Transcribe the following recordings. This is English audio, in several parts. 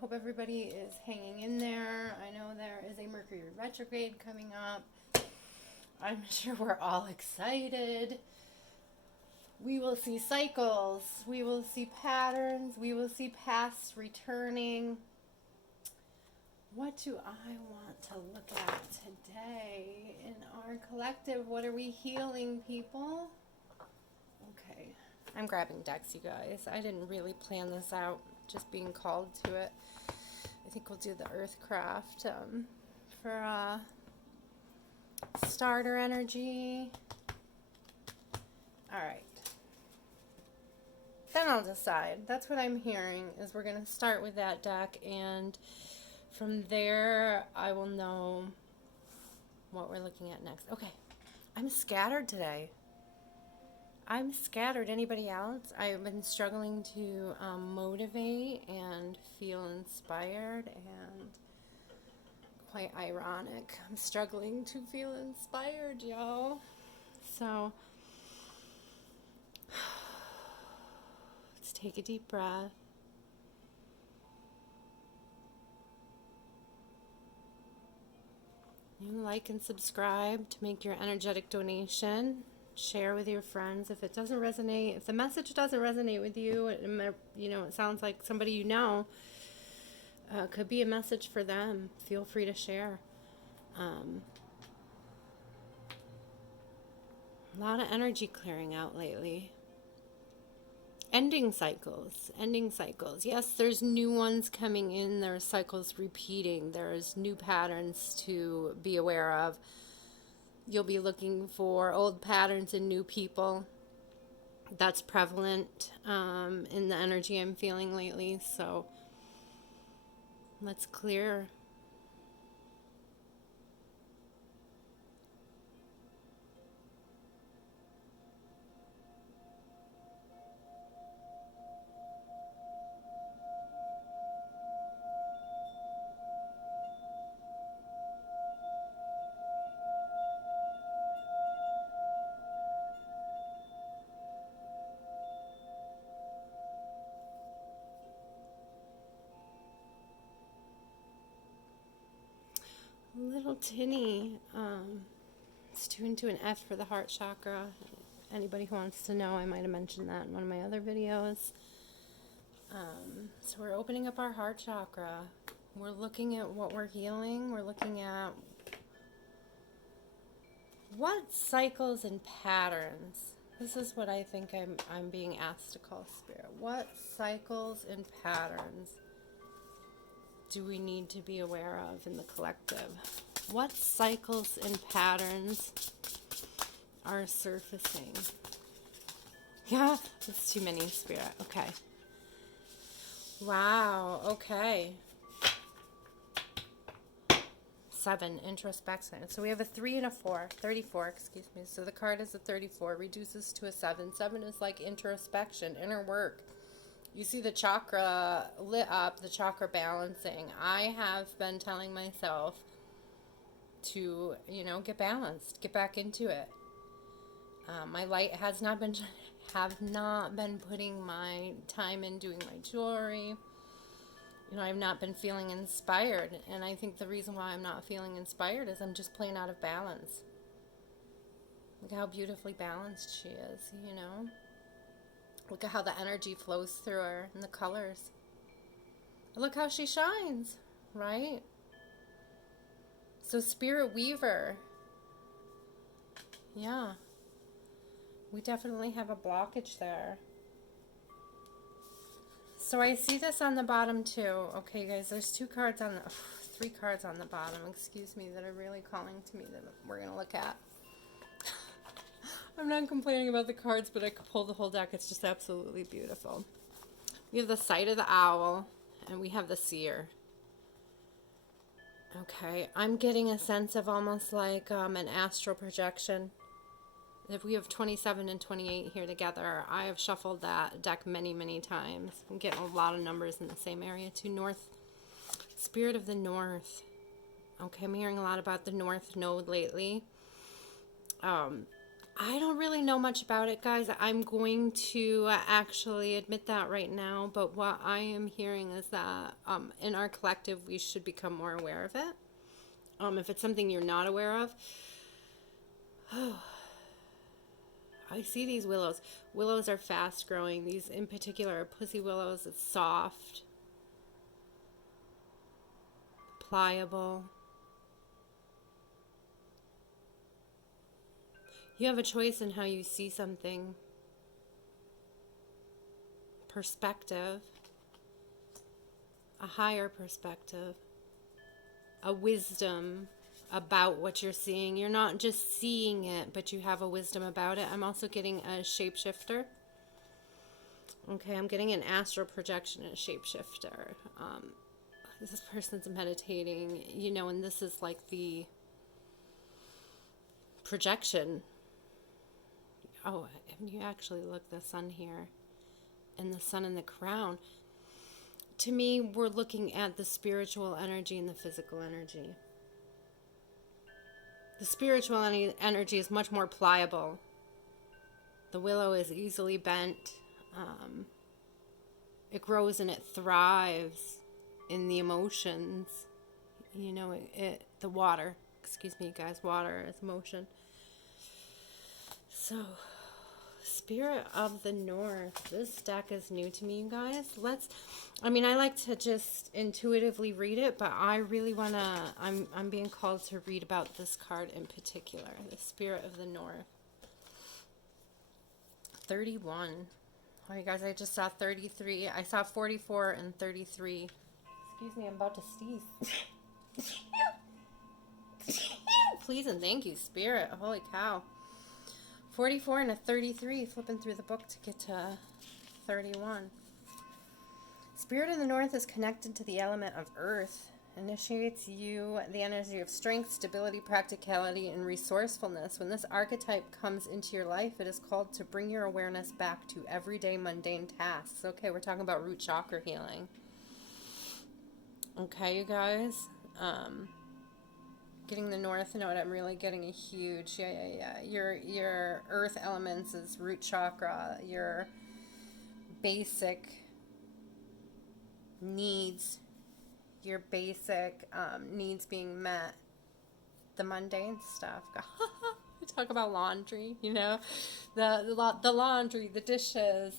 hope everybody is hanging in there. I know there is a Mercury retrograde coming up. I'm sure we're all excited. We will see cycles. We will see patterns. We will see past returning. What do I want to look at today in our collective? What are we healing, people? Okay. I'm grabbing decks, you guys. I didn't really plan this out, just being called to it. I think we'll do the Earthcraft for starter energy. All right. Then I'll decide. That's what I'm hearing, is we're going to start with that deck, and from there I will know what we're looking at next. Okay. I'm scattered today. I'm scattered. Anybody else? I've been struggling to motivate and feel inspired, and quite ironic, I'm struggling to feel inspired, y'all. So let's take a deep breath. You like and subscribe to make your energetic donation. Share with your friends if it doesn't resonate. If the message doesn't resonate with you, it sounds like somebody you know, could be a message for them. Feel free to share. A lot of energy clearing out lately. Ending cycles. Yes, there's new ones coming in. There's cycles repeating. There's new patterns to be aware of. You'll be looking for old patterns in new people. That's prevalent in the energy I'm feeling lately. So let's clear. Little tinny. It's tuned to an F for the heart chakra. Anybody who wants to know, I might have mentioned that in one of my other videos. So we're opening up our heart chakra. We're looking at what we're healing. We're looking at what cycles and patterns. This is what I think I'm being asked to call spirit. What cycles and patterns do we need to be aware of in the collective? What cycles and patterns are surfacing? Yeah, that's too many, spirit. Okay. Wow, okay. 7, introspection. So we have a 3 and a 4, 34, excuse me. So the card is a 34, reduces to a 7. 7 is like introspection, inner work. You see the chakra lit up, the chakra balancing. I have been telling myself to, get balanced, get back into it. My light have not been putting my time in doing my jewelry. I've not been feeling inspired. And I think the reason why I'm not feeling inspired is I'm just plain out of balance. Look how beautifully balanced she is, Look at how the energy flows through her and the colors. Look how she shines, right? So Spirit Weaver. Yeah. We definitely have a blockage there. So I see this on the bottom too. Okay, guys, there's 3 cards on the bottom, excuse me, that are really calling to me that we're going to look at. I'm not complaining about the cards, but I could pull the whole deck. It's just absolutely beautiful. We have the Sight of the Owl, and we have the Seer. Okay, I'm getting a sense of almost like an astral projection. If we have 27 and 28 here together, I have shuffled that deck many, many times. I'm getting a lot of numbers in the same area too. North, Spirit of the North. Okay, I'm hearing a lot about the North Node lately. I don't really know much about it, guys. I'm going to actually admit that right now. But what I am hearing is that in our collective, we should become more aware of it. If it's something you're not aware of, I see these willows. Willows are fast growing. These in particular are pussy willows. It's soft, pliable. You have a choice in how you see something. Perspective, a higher perspective, a wisdom about what you're seeing. You're not just seeing it, but you have a wisdom about it. I'm also getting a shapeshifter. Okay, I'm getting an astral projection and a shapeshifter. This person's meditating, you know, and this is like the projection. Oh, and you actually look, the sun here and the sun in the crown. To me, we're looking at the spiritual energy and the physical energy. The spiritual energy is much more pliable. The willow is easily bent. It grows and it thrives in the emotions. You know, the water. Excuse me, guys. Water is motion. So, Spirit of the North. This deck is new to me, you guys. I like to just intuitively read it, but I really want to, I'm being called to read about this card in particular. The Spirit of the North. 31. Oh, you guys, I just saw 33. I saw 44 and 33. Excuse me, I'm about to sneeze. Please and thank you, Spirit. Holy cow. 44 and a 33, flipping through the book to get to 31. Spirit of the North is connected to the element of earth, initiates you the energy of strength, stability, practicality, and resourcefulness. When this archetype comes into your life, it is called to bring your awareness back to everyday mundane tasks. Okay, we're talking about root chakra healing. Okay, you guys. Getting the North node, I'm really getting a huge, Your earth elements is root chakra, your basic needs, your basic needs being met, the mundane stuff. We talk about laundry, you know, the laundry, the dishes,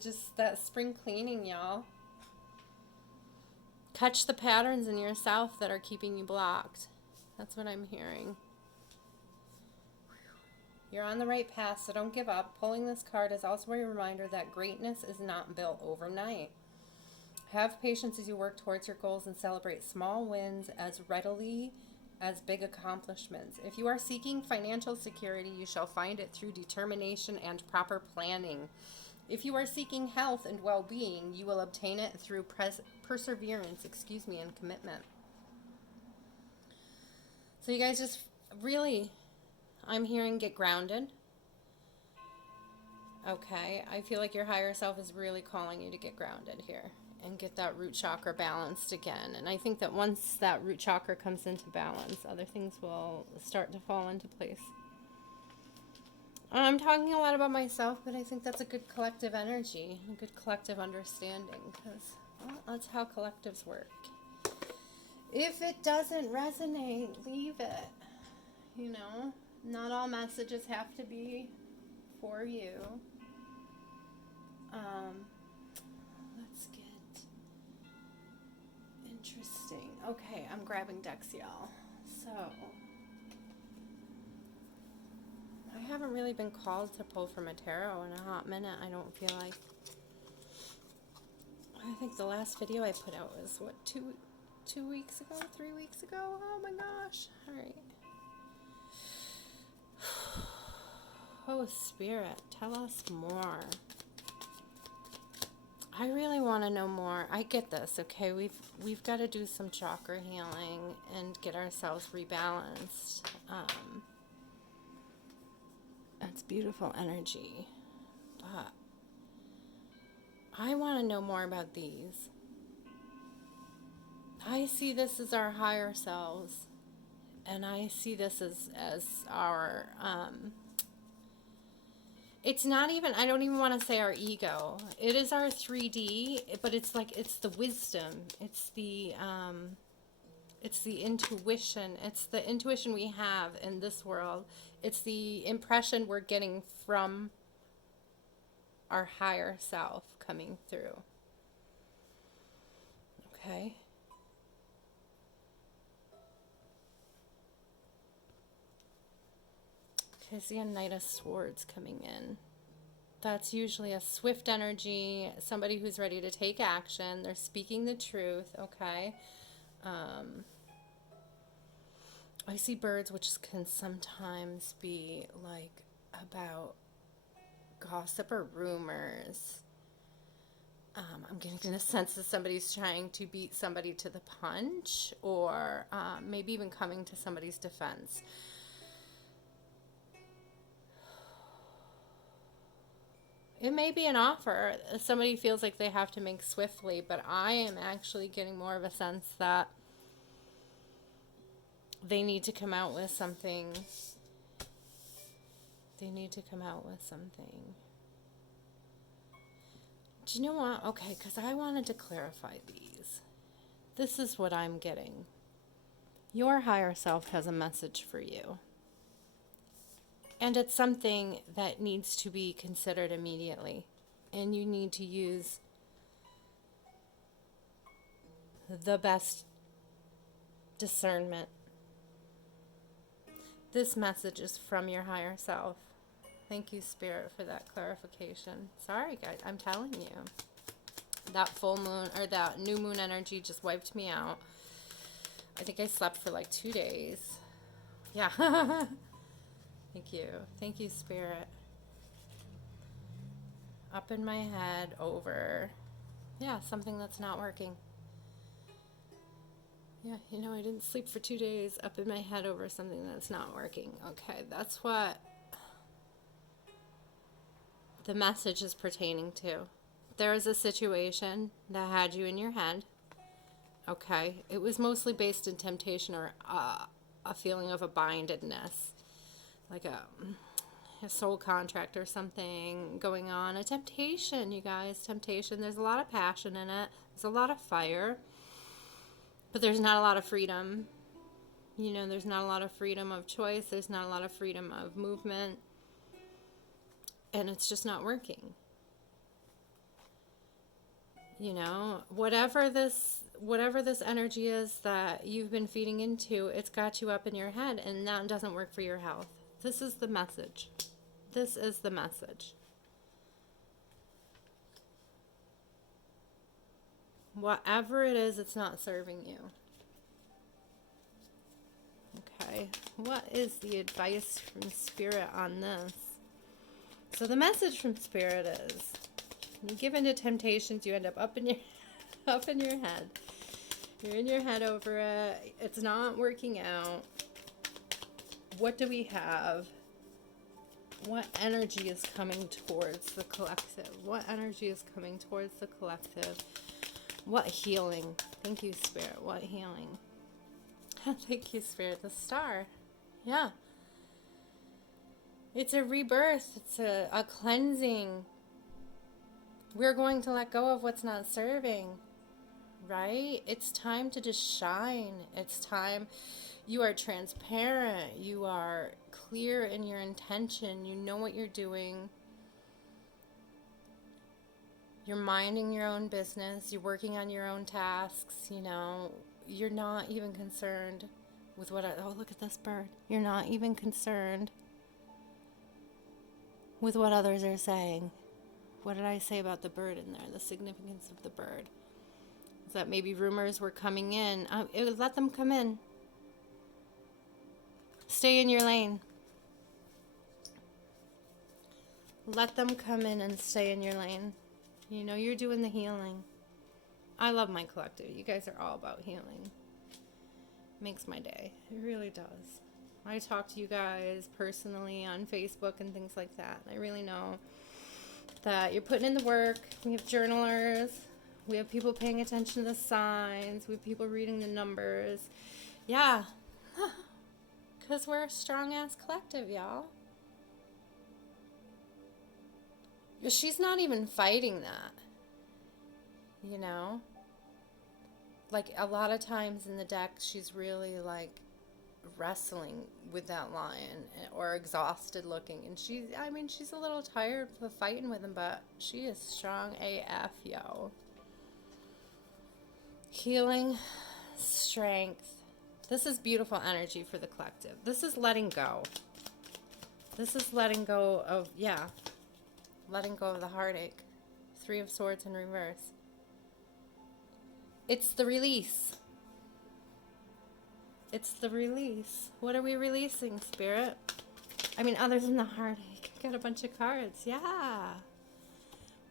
just that spring cleaning, y'all. Catch the patterns in yourself that are keeping you blocked. That's what I'm hearing. You're on the right path, so don't give up. Pulling this card is also a reminder that greatness is not built overnight. Have patience as you work towards your goals and celebrate small wins as readily as big accomplishments. If you are seeking financial security, you shall find it through determination and proper planning. If you are seeking health and well-being, you will obtain it through perseverance, and commitment. So you guys just really, I'm hearing get grounded. Okay, I feel like your higher self is really calling you to get grounded here and get that root chakra balanced again. And I think that once that root chakra comes into balance, other things will start to fall into place. I'm talking a lot about myself, but I think that's a good collective energy, a good collective understanding, because that's how collectives work. If it doesn't resonate, leave it. You know, not all messages have to be for you. Let's get interesting. Okay, I'm grabbing decks, y'all. So I haven't really been called to pull from a tarot in a hot minute, I don't feel like. I think the last video I put out was, what, 2 weeks ago? 3 weeks ago? Oh my gosh. Alright. Oh, Spirit, tell us more. I really want to know more. I get this, okay? We've got to do some chakra healing and get ourselves rebalanced. That's beautiful energy. But I want to know more about these. I see this as our higher selves And I see this as our, it's not even, I don't even want to say our ego. It is our 3D, but it's like, it's the wisdom. It's the intuition. It's the intuition we have in this world. It's the impression we're getting from our higher self coming through. Okay. I see a Knight of Swords coming in. That's usually a swift energy, somebody who's ready to take action. They're speaking the truth, okay? I see birds, which can sometimes be like about gossip or rumors. I'm getting the sense that somebody's trying to beat somebody to the punch, or maybe even coming to somebody's defense. It may be an offer somebody feels like they have to make swiftly, but I am actually getting more of a sense that they need to come out with something. They need to come out with something. Do you know what? Okay, because I wanted to clarify these. This is what I'm getting. Your higher self has a message for you. And it's something that needs to be considered immediately. And you need to use the best discernment. This message is from your higher self. Thank you, Spirit, for that clarification. Sorry, guys, I'm telling you. That full moon, or that new moon energy just wiped me out. I think I slept for like 2 days. Yeah. Thank you. Thank you, Spirit. Up in my head, over. Yeah, something that's not working. Yeah, you know, I didn't sleep for 2 days. Up in my head over something that's not working. Okay, that's what the message is pertaining to. There is a situation that had you in your head. Okay, it was mostly based in temptation or a feeling of a bindedness. Like a soul contract or something going on. A temptation, you guys. Temptation. There's a lot of passion in it. There's a lot of fire. But there's not a lot of freedom. You know, there's not a lot of freedom of choice. There's not a lot of freedom of movement. And it's just not working. You know, whatever this energy is that you've been feeding into, it's got you up in your head, and that doesn't work for your health. This is the message. This is the message. Whatever it is, it's not serving you. Okay. What is the advice from Spirit on this? So the message from Spirit is, you give into temptations, you end up in your head. You're in your head over it. It's not working out. What do we have? What energy is coming towards the collective? What energy is coming towards the collective? What healing? Thank you, Spirit. What healing? Thank you, Spirit. The star. Yeah. It's a rebirth. It's a cleansing. We're going to let go of what's not serving. Right? It's time to just shine. It's time. You are transparent. You are clear in your intention. You know what you're doing. You're minding your own business. You're working on your own tasks. You know, you're not even concerned with oh, look at this bird. You're not even concerned with what others are saying. What did I say about the bird in there? The significance of the bird. Is that maybe rumors were coming in. Let them come in. Stay in your lane. Let them come in and stay in your lane. You know, you're doing the healing. I love my collective. You guys are all about healing. Makes my day. It really does. I talk to you guys personally on Facebook and things like that. I really know that you're putting in the work. We have journalers. We have people paying attention to the signs. We have people reading the numbers. Yeah. Because we're a strong-ass collective, y'all. She's not even fighting that, you know? Like, a lot of times in the deck, she's really, like, wrestling with that lion or exhausted looking. And she's a little tired of fighting with him, but she is strong AF, yo. Healing, strength. This is beautiful energy for the collective. This is letting go. This is letting go of, letting go of the heartache. 3 of Swords in reverse. It's the release. It's the release. What are we releasing, Spirit? I mean, other than the heartache. I got a bunch of cards. Yeah.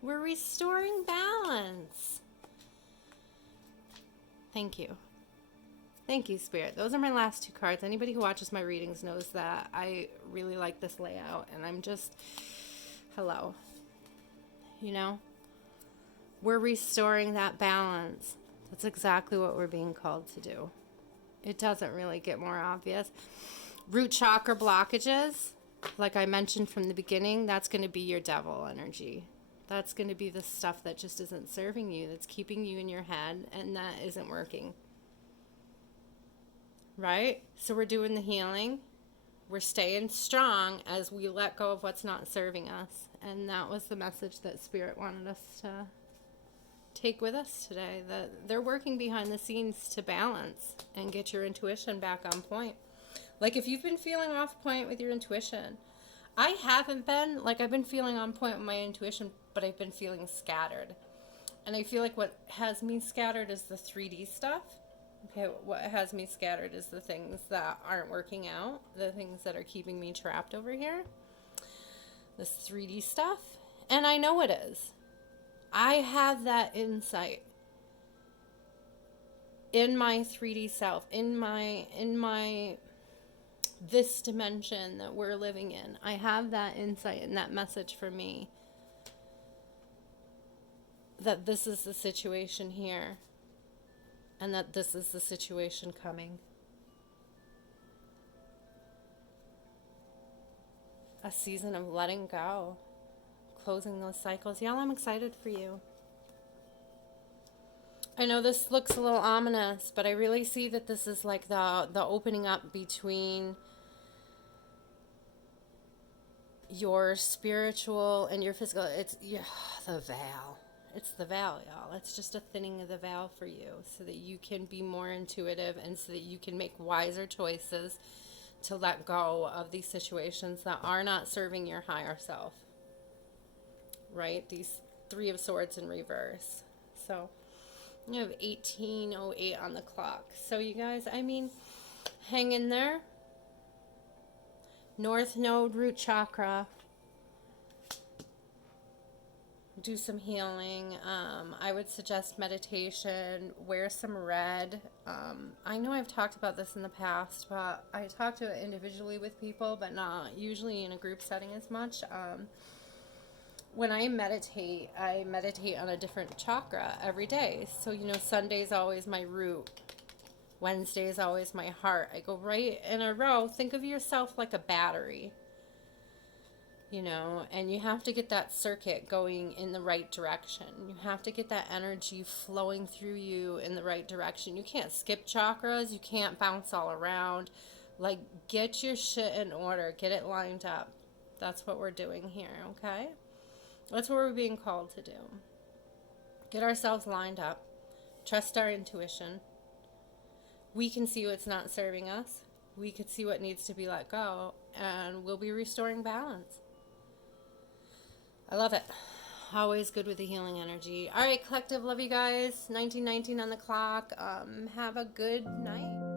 We're restoring balance. Thank you. Thank you, Spirit. Those are my last 2 cards. Anybody who watches my readings knows that I really like this layout. And I'm just, hello. You know? We're restoring that balance. That's exactly what we're being called to do. It doesn't really get more obvious. Root chakra blockages, like I mentioned from the beginning, that's going to be your devil energy. That's going to be the stuff that just isn't serving you, that's keeping you in your head, and that isn't working. Right? So we're doing the healing. We're staying strong as we let go of what's not serving us. And that was the message that Spirit wanted us to take with us today, that they're working behind the scenes to balance and get your intuition back on point. Like, if you've been feeling off point with your intuition, I haven't been. Like, I've been feeling on point with my intuition, but I've been feeling scattered. And I feel like what has me scattered is the 3D stuff. Okay, what has me scattered is the things that aren't working out, the things that are keeping me trapped over here. This 3D stuff. And I know it is. I have that insight in my 3D self, in my this dimension that we're living in. I have that insight and that message for me that this is the situation here and that this is the situation coming. A season of letting go. Closing those cycles. Y'all, I'm excited for you. I know this looks a little ominous, but I really see that this is like the opening up between your spiritual and your physical. It's the veil. It's the veil, y'all. It's just a thinning of the veil for you so that you can be more intuitive and so that you can make wiser choices to let go of these situations that are not serving your higher self. Right? These 3 of Swords in reverse. So you have 18:08 on the clock. So you guys, I mean, hang in there. North Node, root chakra. Do some healing. I would suggest meditation. Wear some red. I know I've talked about this in the past, but I talk to it individually with people, but not usually in a group setting as much. When I meditate on a different chakra every day. So, Sunday's always my root. Wednesday's always my heart. I go right in a row. Think of yourself like a battery, and you have to get that circuit going in the right direction. You have to get that energy flowing through you in the right direction. You can't skip chakras. You can't bounce all around. Like, get your shit in order. Get it lined up. That's what we're doing here, okay? That's what we're being called to do. Get ourselves lined up. Trust our intuition. We can see what's not serving us. We can see what needs to be let go. And we'll be restoring balance. I love it. Always good with the healing energy. All right, collective. Love you guys. 1919 on the clock. Have a good night.